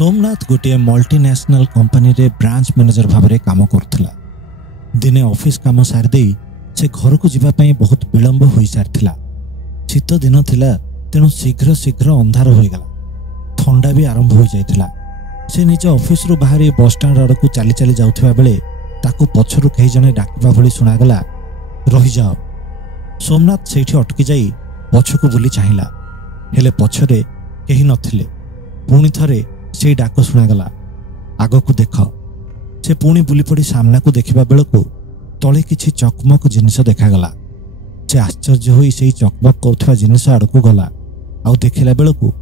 सोमनाथ गोटे multinational company रे branch manager भाव में काम करुला। दिने ऑफिस काम सारदे से घर को जीवाई बहुत विलंब हो सारी। शीत दिन थिला तेणु शीघ्र शीघ्र अंधार हो गला। ठंडा भी आरंभ हो जाइथिला। से निज ऑफिस रु बाहरी बस स्टैंड आड़ को चली चली जाउथिबा बेले ताकू पछरु कहीं जने डाकिबा भली सुनागला, रही जाओ। सोमनाथ सेठी अटकी जाई पछकू बुली चाहिला, हेले पछरे केही नथिले। पुणी थरे से डाक शुणागला, आगकू देख। से पुणी बुली पड़ी सामना को देखा बेलू तले किछि चकमक जिनिस देखागला। से आश्चर्य होई से चकमक करुवा जिनिस आड़कू गला। आउ देखिला बेलू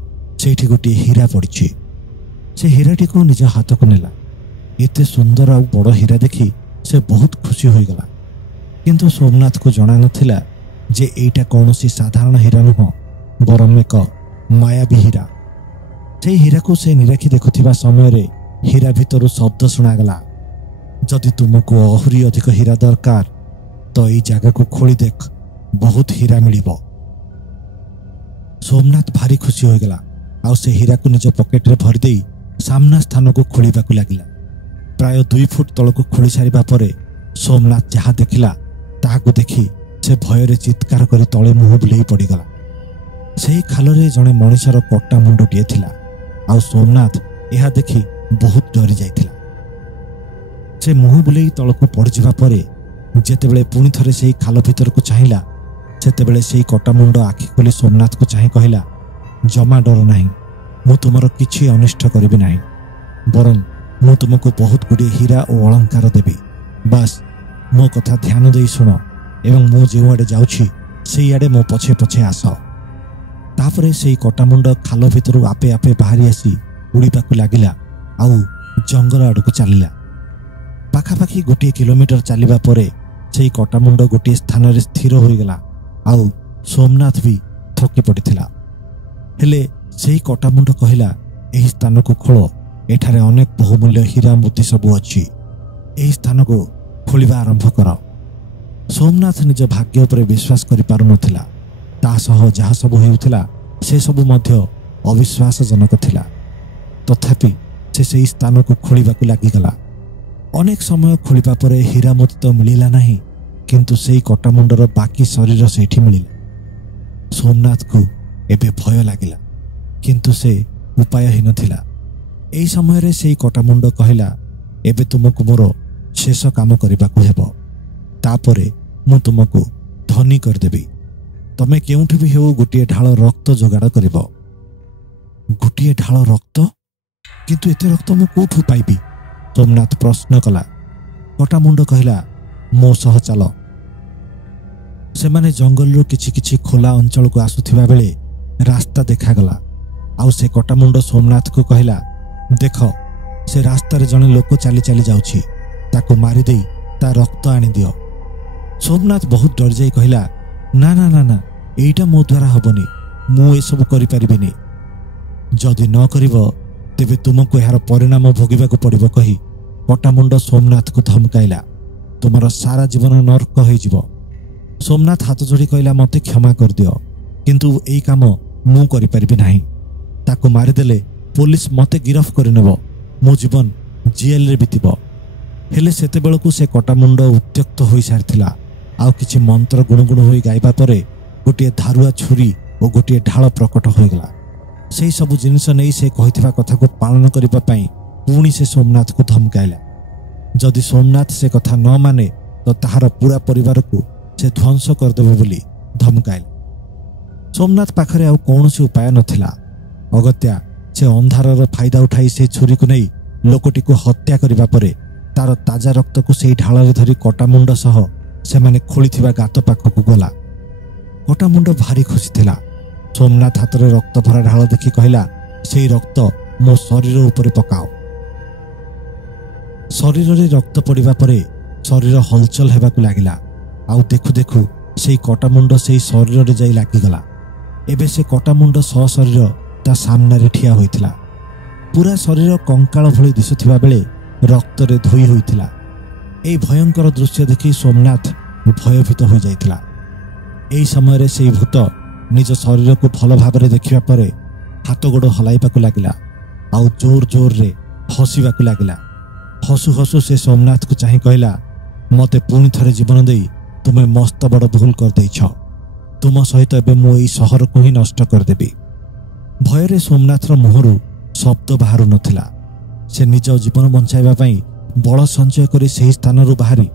सेठी गोटे हीरा पड़ी। से हीराटी को निज हाथ को नेला। एते सुंदर आउ बड़ हीरा देखी से बहुत खुशी हो गला। किंतु सोमनाथ को जना नथिला जे एइटा कौनसी साधारण हीरा नुह, बरम एक मायावी हीरा। से हीरा को से निराखी देखुथिबा समय रे हीरा भितरु शब्द शुणागला, जदि तुमको अहुरी अधिक हीरा दरकार तो एई जगह को खोली देख, बहुत हीरा मिलिबो। सोमनाथ भारी खुशी हो गला। आउ से हीरा को निज पॉकेट रे भरी देई सामना स्थान को खोलिबाकू लागिला। प्राय 2 फुट तल को खोली सारिबा परे सोमनाथ जहाँ देखिला ताहाको देखी से भय चित्कार कर तले मुह बुले पड़गला। से खालरे जड़े मनीषर कटा मुंडटीए थिला। आउ सोमनाथ यह देखी बहुत डरी जाइथिला। से मुह बुले तलक पड़ जावा परे जेतेबेले पुणी थरे से खाल भीतर को चाहिला, सेतेबेले से कटा मुंड आखि खोली सोमनाथ को चाहि कहला, जमा डर नहीं, मु तुमर किछि अनिष्ट करिबि नहीं, बरं मु तुमको बहुत गुड़े हीरा और अलंकार देबी। बास मो कथा ध्यान दे सुन एवं मु जो आड़े जाउछि सेई आड़े मो पछे पछे आस। तापरे सेई कटा मुंड खाल भीतर आपे आपे बाहरी आसी उड़ीबाकू लागिला। आउ जंगल आड़कू चलिला। पाखापाखि 1 किलोमीटर चलिबा परे सेई कटा मुंड गोटे स्थान रे स्थिर हो गला। आउ सोमनाथ भी थकी पड़िथिला। हेले सेई कटा मुंड कहला, एही स्थान को खोलो, एठारे अनेक बहुमूल्य हीरा मोती सबू अछि, एही स्थान को खोलिबा आरंभ कर। सोमनाथ निज भाग्य पर विश्वास करि पारु नथिला। ता सह जहा सब हेउथिला से सब मध्य अविश्वासजनक थिला। तथापि से सेही स्थान को खोलिबाकू लागिगला। अनेक समय खोलिबा परे हीरा मोती तो मिलिला नहीं, किंतु सेही कटा मुंडर बाकी शरीर सेठी मिलिला। सोमनाथ को एबे भय लागिला, किंतु से उपायहीन थिला। एही समय रे सेही कटा मुंड कहला, एबे तुमको मोर शेष काम करिबाकू हेबो, तापरे मु तुमको धनी करदेबी। तमे केउठी भी हेउ गोटे ढाल रक्त जोगाड़ करिबो। गोटे ढाल रक्त? किंतु एते रक्त मु कोठू पाइबी? सोमनाथ प्रश्न कला। कटा मुंड कहला, मो सह चल। सेमाने जंगल रो किछि किछि खोला अंचल को आसुथिबा बेले रास्ता देखागला। आउ से कटा मुंड सोमनाथ को कहला, देख से रास्ता रे जने लोक चली चली जाउछि, ताको मारी देई ता रक्त आनी दियो। सोमनाथ बहुत डर जाई कहला, ना ना ना ना, एइटा मो द्वारा हबनी, मु ए सब करि परिबिनी। जदि न करिवो तेबे तुमको यार परिणाम भोगिबाकू पड़िबो कही कटा मुंड सोमनाथ को धमकाइला। तुमर सारा जीवन नरक होई जिवो। सोमनाथ हाथ जोड़ी कहला, मते क्षमा कर दियो, किंतु एई काम मु करि परिबि नाही। ताको मारिदेले पुलिस मते गिरफ करि नेबो, मो जीवन जेल रे बितिबो। हेले सेते बेलकू से कटा मुंड उत्त्यक्त होई सारथिला। आउ किछि मंत्र गुणगुण होई गाइबा परे गोटे धारुआ छुरी और गोटे ढाल प्रकट हो गला। सेही सब जिनिस नहीं से कहिथिबा कथा को पालन करिबा पई पुणी से सोमनाथ को धमकाइला। जदि सोमनाथ से कथा न माने तो ताहार पूरा परिवार को से ध्वंस करदेबो बोली धमकाइला। सोमनाथ पाखरे आउ कौनसी उपाय नथिला। अगत्या से अंधारर फायदा उठाई से छुरी को नहीं लोकटी को हत्या करिबा परे तार ताजा रक्त को सेही ढाଳରେ धरी कटा मुंड सह से माने खोलिथिबा गात पाखकू गला। कटा मुंड भारी खुशी थिला। सोमनाथ हाथ में रक्त भरा ढाल देखी कहला, से रक्त मो शरीर उपरे पकाओ। शरीर रे रक्त पड़िबा परे शरीर हलचल हेबाकू लागिला। आउ देखु देखु से कटा मुंड से शरीर रे जाई लागिगला। एबे से कटा मुंड शरीर ता सामना रे ठिया होइथिला। पूरा शरीर कंकाल भली दिसुथिबा बेले रक्त रे धोई होइथिला। एई भयंकर दृश्य देखि सोमनाथ भयभीत हो जाइथिला। एई समय रे से भूत निज शरीर को भल भाव देखिबा परे हाथ गोड़ हलाइबाकू लागिला। ଆଉ ଜୋର ଜୋରରେ ହସିବାକୁ ଲାଗିଲା। ହସୁ ହସୁ ସେ ସୋମନାଥକୁ ଚାହିଁ କହିଲା, ମୋତେ ପୁଣି ଥରେ ଜୀବନ ଦେଇ ତୁମେ ମସ୍ତ ବଡ଼ ଭୁଲ କରିଦେଇଛ। ତୁମ ସହିତ ଏବେ ମୁଁ ଏଇ ସହରକୁ ହିଁ ନଷ୍ଟ କରିଦେବି। ଭୟରେ ସୋମନାଥର ମୁହଁରୁ ଶବ୍ଦ ବାହାରୁ ନଥିଲା। ସେ ନିଜ ଜୀବନ ବଞ୍ଚାଇବା ପାଇଁ ବଳ ସଞ୍ଚୟ କରି ସେହି ସ୍ଥାନରୁ ବାହାରି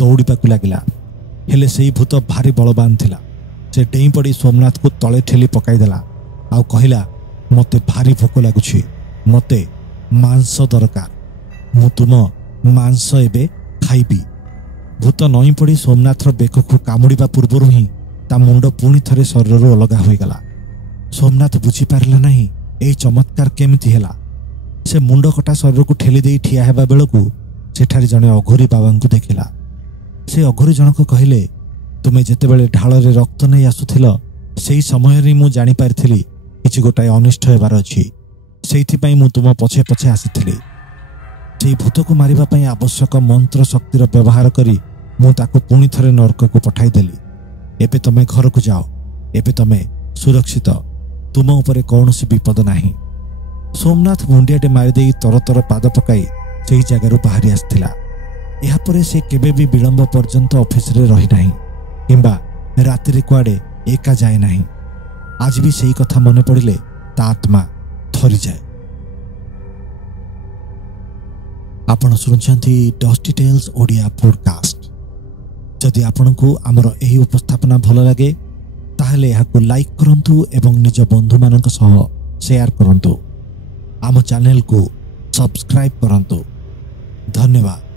ଦୌଡ଼ିବାକୁ ଲାଗିଲା। ହେଲେ ସେହି ଭୂତ ଭାରି ବଳବାନ ଥିଲା। ସେ ଡେଇଁ ପଡ଼ି ସୋମନାଥକୁ ତଳେ ଠେଲି ପକାଇଦେଲା ଆଉ କହିଲା, ମୋତେ ଭାରି ଭୋକ ଲାଗୁଛି, ମୋତେ ମାଂସ ଦରକାର, ମୁଁ ତୁମ ମାଂସ ଏବେ ଖାଇବି। ଭୂତ ନଇଁ ପଡ଼ି ସୋମନାଥର ବେକକୁ କାମୁଡ଼ିବା ପୂର୍ବରୁ ହିଁ ତା ମୁଣ୍ଡ ପୁଣି ଥରେ ଶରୀରରୁ ଅଲଗା ହୋଇଗଲା। ସୋମନାଥ ବୁଝିପାରିଲା ନାହିଁ ଏହି ଚମତ୍କାର କେମିତି ହେଲା। ସେ ମୁଣ୍ଡ କଟା ଶରୀରକୁ ଠେଲି ଦେଇ ଠିଆ ହେବା ବେଳକୁ ସେଠାରେ ଜଣେ ଅଘୋରୀ ବାବାଙ୍କୁ ଦେଖିଲା। ସେ ଅଘୋରୀ ଜଣକ କହିଲେ, ତୁମେ ଯେତେବେଳେ ଢାଳରେ ରକ୍ତ ନେଇ ଆସୁଥିଲ ସେହି ସମୟରେ ମୁଁ ଜାଣିପାରିଥିଲି କିଛି ଗୋଟାଏ ଅନିଷ୍ଟ ହେବାର ଅଛି। ସେଇଥିପାଇଁ ମୁଁ ତୁମ ପଛେ ପଛେ ଆସିଥିଲି। ସେହି ଭୂତକୁ ମାରିବା ପାଇଁ ଆବଶ୍ୟକ ମନ୍ତ୍ର ଶକ୍ତିର ବ୍ୟବହାର କରି ମୁଁ ତାକୁ ପୁଣି ଥରେ ନର୍କକୁ ପଠାଇଦେଲି। ଏବେ ତମେ ଘରକୁ ଯାଅ, ଏବେ ତମେ ସୁରକ୍ଷିତ, ତୁମ ଉପରେ କୌଣସି ବିପଦ ନାହିଁ। ସୋମନାଥ ମୁଣ୍ଡିଆଟେ ମାରିଦେଇ ତରତର ପାଦ ପକାଇ ସେହି ଜାଗାରୁ ବାହାରି ଆସିଥିଲା। ଏହାପରେ ସେ କେବେ ବି ବିଳମ୍ବ ପର୍ଯ୍ୟନ୍ତ ଅଫିସରେ ରହିନାହିଁ କିମ୍ବା ରାତିରେ କୁଆଡ଼େ ଏକା ଯାଏ ନାହିଁ। ଆଜି ବି ସେହି କଥା ମନେ ପଡ଼ିଲେ ତା ଆତ୍ମା ଥରିଯାଏ। ଆପଣ ଶୁଣୁଛନ୍ତି ଡଷ୍ଟି ଟେଲ୍ସ ଓଡ଼ିଆ ପୋଡକାଷ୍ଟ। ଯଦି ଆପଣଙ୍କୁ ଆମର ଏହି ଉପସ୍ଥାପନା ଭଲ ଲାଗେ ତାହେଲେ ଏହାକୁ ଲାଇକ୍ କରନ୍ତୁ ଏବଂ ନିଜ ବନ୍ଧୁମାନଙ୍କ ସହ ସେୟାର କରନ୍ତୁ। ଆମ ଚ୍ୟାନେଲକୁ ସବସ୍କ୍ରାଇବ୍ କରନ୍ତୁ। ଧନ୍ୟବାଦ।